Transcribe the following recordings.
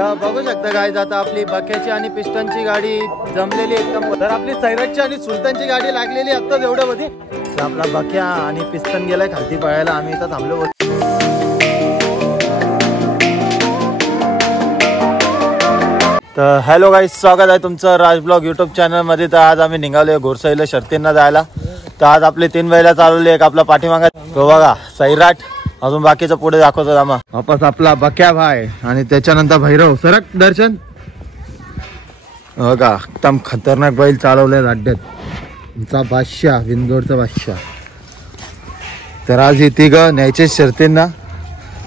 तर बघू शकता गाईज आता आपली बक्याची आणि पिस्टनची गाडी जमलेली एकदम. तर आपली सैराटची आणि सुलतानची गाडी लागलेली आत्ताच एवढ्या मध्ये. तर आपला बक्या आणि पिस्टन गेलाय खालती पळायला. आम्ही इथं थांबलो. तर हॅलो गाईज, स्वागत आहे तुमचं राज ब्लॉग यूट्यूब चॅनल मध्ये. तर आज आम्ही निघालोय घोरसईला शर्तींना जायला. तर आज आपले 3 बैला चालवले. एक आपला पाठीमागा तो बघा सैराट, अजून बाकीचं पुढे दाखवतो आम्हा. वापस आपला बक्या भाई आणि त्याच्यानंतर भैरव. सरक दर्शन. बघा एकदम खतरनाक बैल चालवले अड्ड्यात. आमचा बादशाह, विंदोडचा बादशाह. तर आज ही तिघं न्यायचे शर्तींना.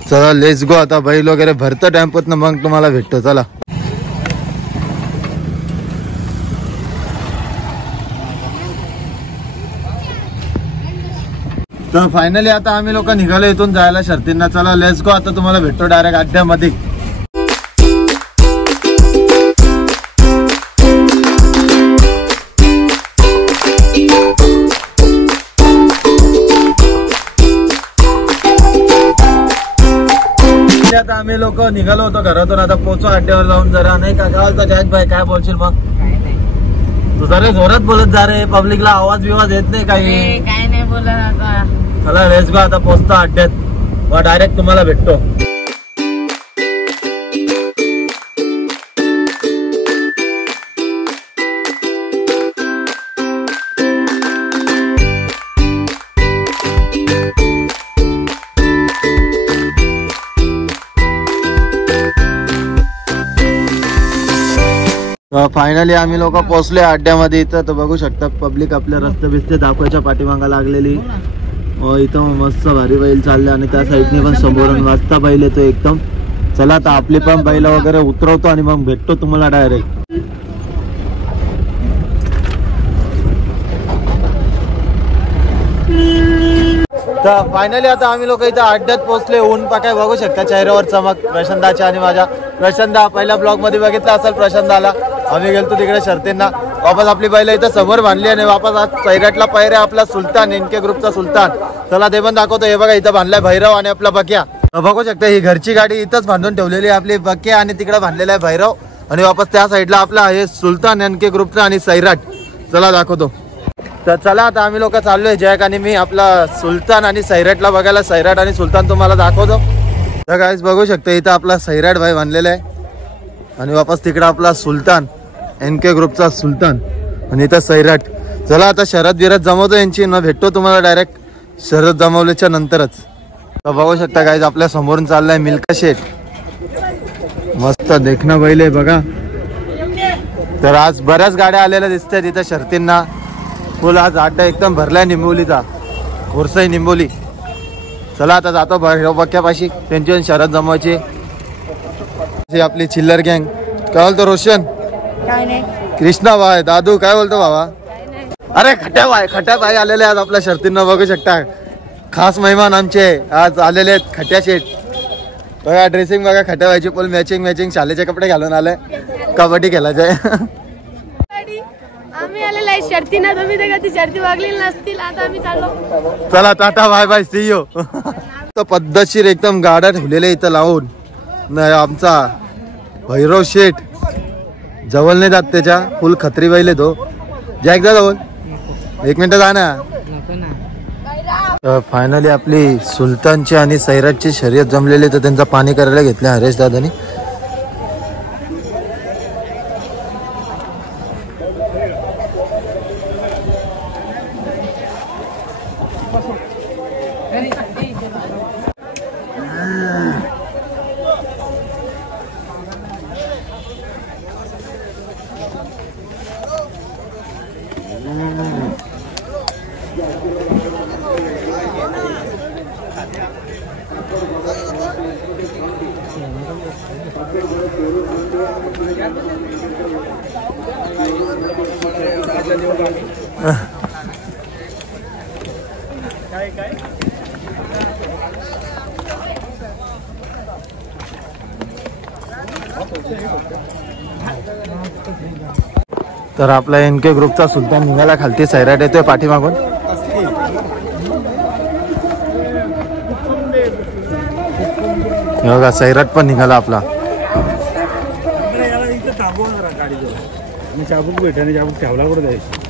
चला लेट्स गो. आता बैल वगैरे भरतं टेम्पोत ना, मग तुम्हाला भेटतो. चला. तर फायनली आता आम्ही लोक निघालो इथून जायला शर्तींना. चला लेट्स गो. आता तुम्हाला भेटतो डायरेक्ट अड्ड्यामध्ये. आता आम्ही लोक निघालो होतो घरातून. आता पोचो अड्ड्यावर जाऊन. जरा नाही का गावाचा जॅक भाई काय बोलशील मग? तू जरा जोरात बोलत जा रे, पब्लिकला आवाज बिवाज येत नाही काही. काय नाही बोलत आता. चला लेट्स गो. आता पोचतो अड्ड्यात व डायरेक्ट तुम्हाला भेटतो. फायनली आम्ही लोक पोहोचले अड्ड्यामध्ये. इथं तर बघू शकता पब्लिक आपल्या रस्ते बिस्ते दाखवायच्या पाठीमागा लागलेली. इथं मस्त भारी बैल चालले आणि त्या साईडने पण समोरून वाजता बैल येतो एकदम. चला आता आपली पण बैल वगैरे उतरवतो आणि मग भेटतो तुम्हाला डायरेक्ट. तर फायनली आता आम्ही लोक इथं अड्ड्यात पोहोचले. ऊन पाकाय बघू शकता चेहऱ्यावर चमक प्रशांताच्या आणि माझ्या. प्रशांता पहिल्या ब्लॉग मध्ये बघितला असेल प्रशांताला. आम्ही गेलतो तिकडे शर्तींना. वापस आपली बैल इथं समोर बांधली आणि वापस आज सैराटला पायऱ्या आपला सुलतान, एनके ग्रुपचा सुलतान. चला ते पण दाखवतो. हे बघा इथं बांधलाय भैरव आणि आपला बक्या. बघू शकता ही घरची गाडी इथंच बांधून ठेवलेली आहे आपली बक्या आणि तिकडे बांधलेला आहे भैरव. आणि वापस त्या साईडला आपला हे सुलतान, एनके ग्रुपचा आणि सैराट. चला दाखवतो. तर चला आता आम्ही लोक चाललोय जॅक आणि मी आपला सुलतान आणि सैराटला बघायला. सैराट आणि सुलतान तुम्हाला दाखवतो. तर गाईस बघू शकता इथं आपला सैराट भाई बांधलेला आहे आणि वापस तिकडे आपला सुलतान, एनके ग्रुपचा सुलतान आणि इथं सैराट. चला आता शरद बिरत जमवतो यांची न भेटतो तुम्हाला डायरेक्ट शरद जमवल्याच्या नंतरच. तर बघू शकता गाईस आपल्या समोरून चाललाय मिल्का शेठ. मस्त देखणं बैल आहे बघा. तर आज बऱ्याच गाड्या आलेल्या दिसतात इथं शर्तींना. फुल आज अड्डा एकदम भरलाय निंबोलीचा, घोरसई निंबोली. चला आता जातो भैरव बक्यापाशी, त्यांची शरद जमवायची. आपली चिल्लर गँग. काय बोलतो रोशन? काय नाही. कृष्णा भाई, दादू काय बोलतो बाबा? अरे खट्या भाई आलेले आज आपल्या शर्तींना. बघू शकता खास मेहमान आमचे आज आलेले आहेत खट्या शेठ. बघा ड्रेसिंग बघा खट्या भाईची फुल मॅचिंग शालेचे कपडे घालून आले. कबड्डी खेळायचे. आम्ही आलेला आहे शर्तीना. तुम्ही ते कधी शर्ती वागलेली नसतील. आता आम्ही चाललो. चला ta-ta bye bye see you. पद्धतशीर एकदम गाड्या ठेवलेल्या इथं लावून. नाही आमचा भैरव शेठ जवळ नाही जात त्याच्या. फुल खत्री बैल तो. जॅक जा जवळ 1 मिनिट जा ना. फायनली आपली सुलतानची आणि सैराटची शर्यत जमलेली. तर त्यांचा पाणी करायला घेतलं हरेश दादानी. तर आपला एनके ग्रुपचा सुलतान निघाला खालती. सैराट येतोय पाठीमागून. बघा सैराट पण निघाला आपला. चाबूक भेटा चाबूक ठेवला कुठं जायचं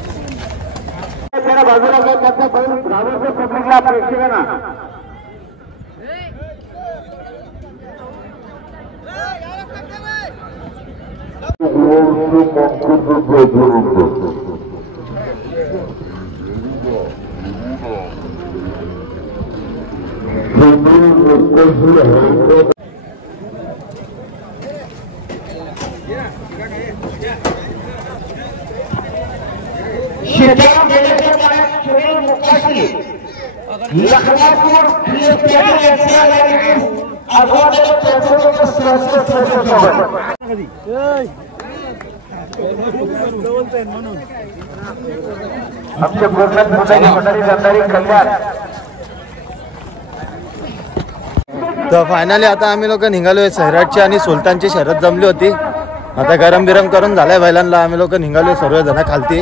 तर फायनली आता आम्ही लोक निघालोय. सैराटची आणि सुलतानची शर्यत जमली होती. आता गरम बिरम करून झालाय बैलांना. आम्ही लोक निघालोय सर्वजण खालती.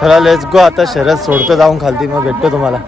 चला लेट्स गो. आता शर्यत सोडतो जाऊन खालती, मग भेटतो तुम्हाला.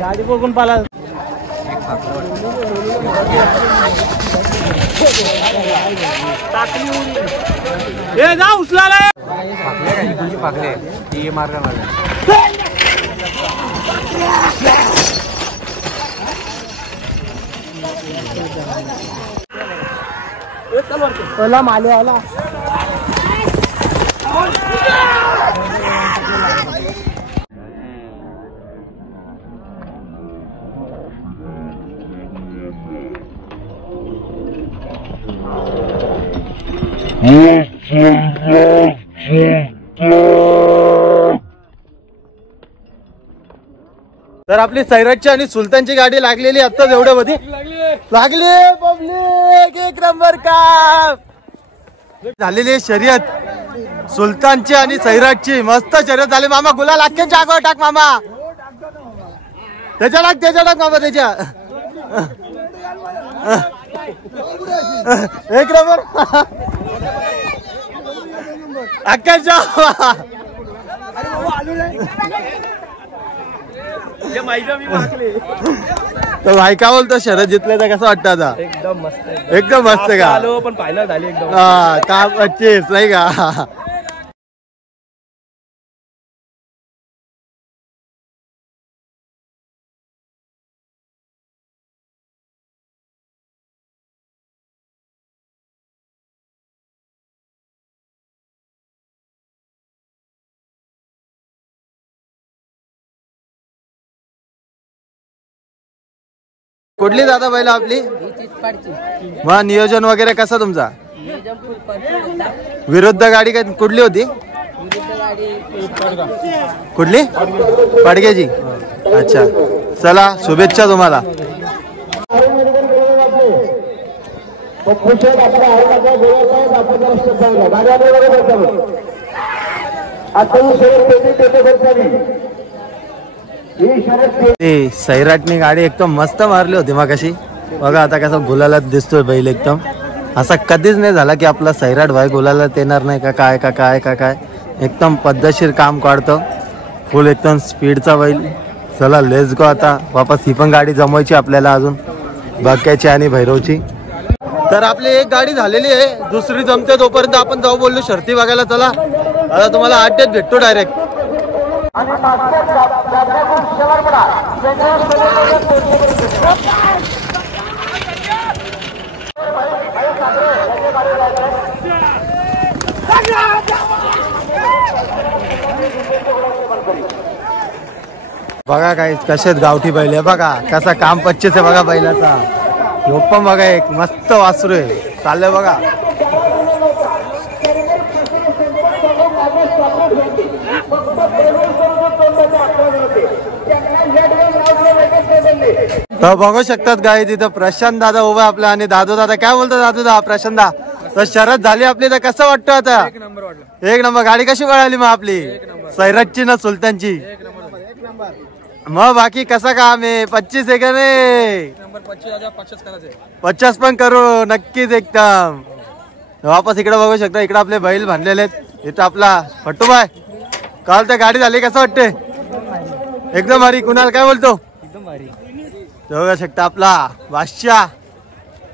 गाडी बघून पाला जा उचला मार्ग माले आला. तर आपली सैराटची आणि सुलतानची गाडी लागलेली आत्ताच एवढ्या मध्ये लागली. पब्लिक एक नंबर काम झालेली शर्यत सुलतानची आणि सैराटची. मस्त शर्यत झाली मामा. गुलाल अख्ख्यांच्या आगावर टाक मामा. त्याच्या टाक मामा त्याच्या. एक नंबर अख्ख्यांच्या. तर भाई काय बोलतो शर्यत जिंकल्याचा कसं वाटतं आता? एकदम मस्त एकदम मस्त का? पण फायनल झाली एकदम. हा काम अच्छेच नाही का? कुठली दादा बैल आपली? मग नियोजन वगैरे कसं तुमचा? विरुद्ध गाडी काय कुठली होती? कुठली? पाडग्याची. अच्छा चला शुभेच्छा तुम्हाला. सैराटनी गाडी एकदम मस्त मारली होती मगाशी. बघा आता कसं गुलालात दिसतोय बैल. एकदम असा कधीच नाही झाला की आपला सैराट भाई गुलालात येणार नाही का काय का काय का काय. एकदम पद्धतशीर काम काढतो. फुल एकदम स्पीडचा बैल. चला लेट्स गो. आता वापस ही पण गाडी जमवायची आपल्याला अजून बाक्याची आणि भैरवची. तर आपली एक गाडी झालेली आहे. दुसरी जमते तोपर्यंत आपण जाऊ बोललो शर्ती बघायला. चला आता तुम्हाला अड्ड्यात भेटतो डायरेक्ट. बघा काय कशात गावठी बैल आहे बघा, कसा काम 25 आहे बघा बैलाचा. ह्यो पण बघा एक मस्त वासरू आहे, चाललंय बघा. तर बघू शकतात गाई तिथं प्रशांत दादा उभा आपला आणि दादू दादा. काय बोलतो दादू दादा? प्रशांत दा, तर शरद झाली आपली, तर कसं वाटतं आता? एक नंबर. गाडी कशी पळाली मग आपली? सैराटची ना सुलतानची? मग बाकी कसा काम आहे? 25 आहे का नाही? 50 पण करू नक्कीच एकदम. वापस इकडे बघू शकता, इकडे आपले बैल बांधलेले आहेत. इथं आपला फट्टूबाय. काल तर गाडी झाली, कसं वाटते? एकदम भारी. कुणाल काय बोलतो? बघू शकता आपला वाश्या,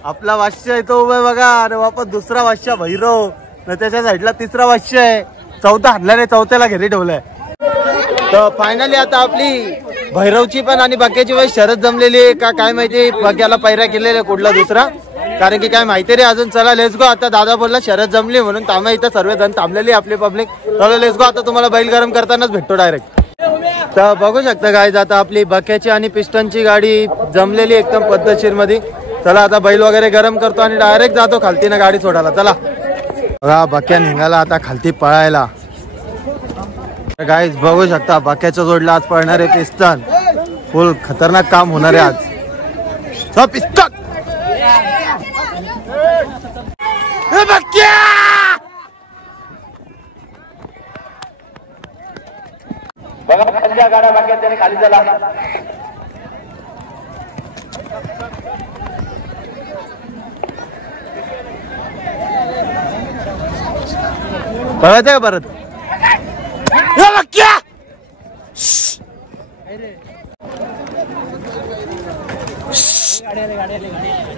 आपला वाश्या इथं उभा आहे बघा. आणि वापस दुसरा वाश्या भैरव, त्याच्या साईडला तिसरा वाश्य आहे. चौथा हल्ल्याने चौथ्याला घरी ठेवलाय. तर फायनली आता आपली भैरवची पण आणि बाकीची वेळ शरद जमलेली आहे का काय माहिती, बाक्याला पैरा केलेला कुठला दुसरा, कारण की काय माहिती रे अजून. चला लेट्स गो. आता दादा बोलला शरद जमली म्हणून थांबा, इथं सर्वजण थांबलेली आपली पब्लिक. चला लेट्स गो. आता तुम्हाला बैल गरम करतानाच भेटतो डायरेक्ट. तर बघू शकता गाईज आता आपली बक्याची आणि पिस्टनची गाडी जमलेली एकदम पद्धतशीर मध्ये. चला आता बैल वगैरे गरम करतो आणि डायरेक्ट जातो खालती ना गाडी सोडायला. चला बघा बक्या निघाला आता खालती पळायला. गाईज बघू शकता बक्याच्या जोडला आज पळणार आहे पिस्टन. फुल खतरनाक काम होणार आहे आज. पिस्टन बघा खालच्या गाड्या बाकी त्याने खाली झाला. पळायचं का परत?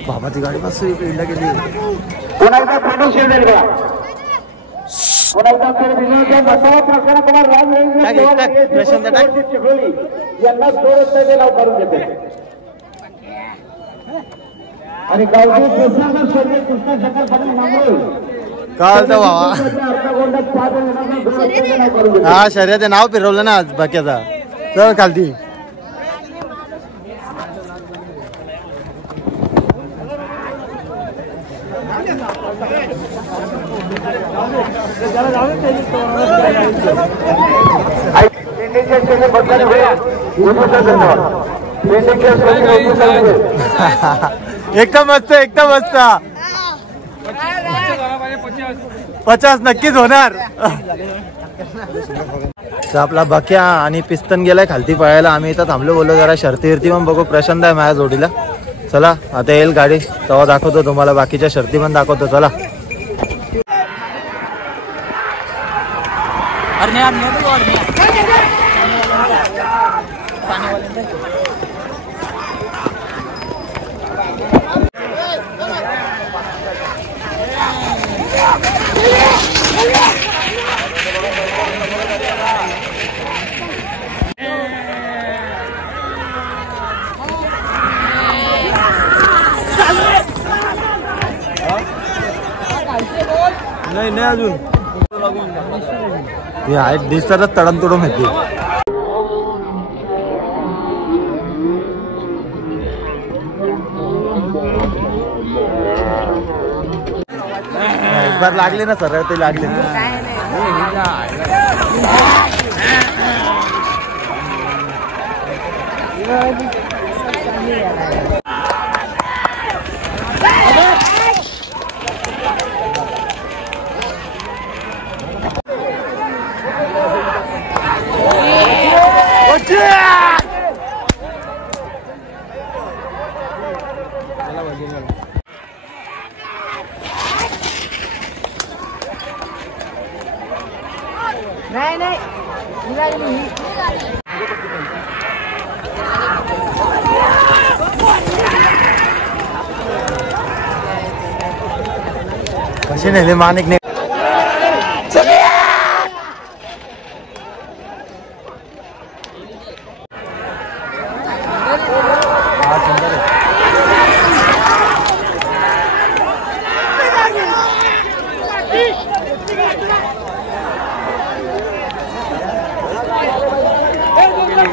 बाबा ती गाडी बस इकडला गेली. कोणाचा फोटो शेअर देईल का? कोणाचा तर विनोदच्या मतावर प्रकार कुमार यांना जोर नाव करून देते. आणि गावठी कृष्णा शंकर पाटील मांगोळ काल तर बाबा हा शर्यत नाव फिरवलं ना आज बाक्याचा. चल खालती. एकदम मस्त एकदम मस्त. 50 नक्कीच होणार. तर आपला बक्या आणि पिस्तन गेलाय खालती पळायला. आम्ही इथं थांबलो, बोललो जरा शर्ती पण बघू. प्रशांत आहे माझ्या जोडीला. चला आता येईल गाडी तेव्हा दाखवतो तुम्हाला, बाकीच्या शर्ती पण दाखवतो. चला नाही अजून दिसतातच तडम तोडून माहिती. एक बार लागले ना सरळ ते लागले. कशी नेले मानिक ने.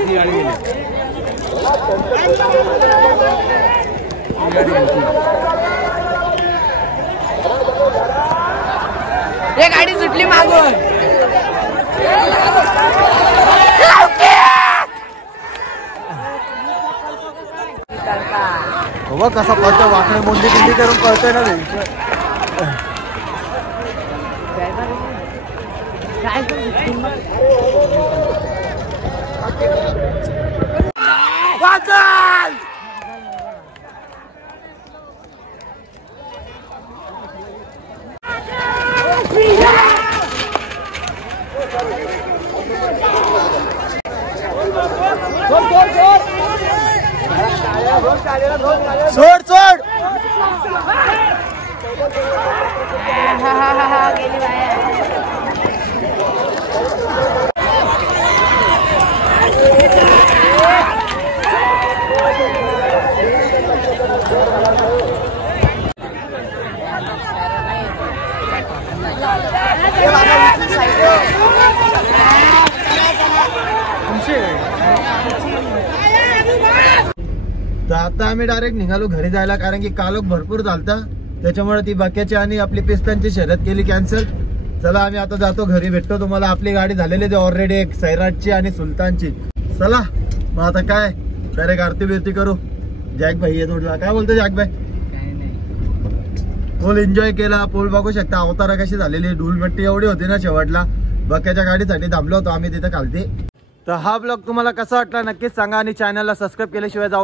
ती गाडी गेली. हे गाडी सुटली मागून. बघ कसा पळतोय, वाकडे मोंडी किंडी करून पळतोय ना रे. सोड सोड. गेली बाहेर. तर आता आम्ही डायरेक्ट निघालो घरी जायला, कारण की कालोख भरपूर झालता, त्याच्यामुळे ती बाक्याची आणि आपली पिस्तांची शर्यत केली कॅन्सल. चला आम्ही आता जातो घरी, भेटतो तुम्हाला. आपली गाडी झालेली आहे ऑलरेडी, एक सैराटची आणि सुलतानची. चला मग आता काय डायरेक्ट आरती बिरती करू. जॅक भाई आहे थोडा, काय बोलतो जॅक भाई? फुल एन्जॉय केला. पोल बघू शकता अवतारा कशी झालेली, धूलमट्टी एवढी होती ना शेवटला. बाक्याच्या गाडीसाठी थांबलो होतो आम्ही तिथे खालती. तर हा ब्लॉग तुम्हाला कसा वाटला नक्कीच सांगा, आणि चॅनलला सबस्क्राईब केल्याशिवाय जाऊ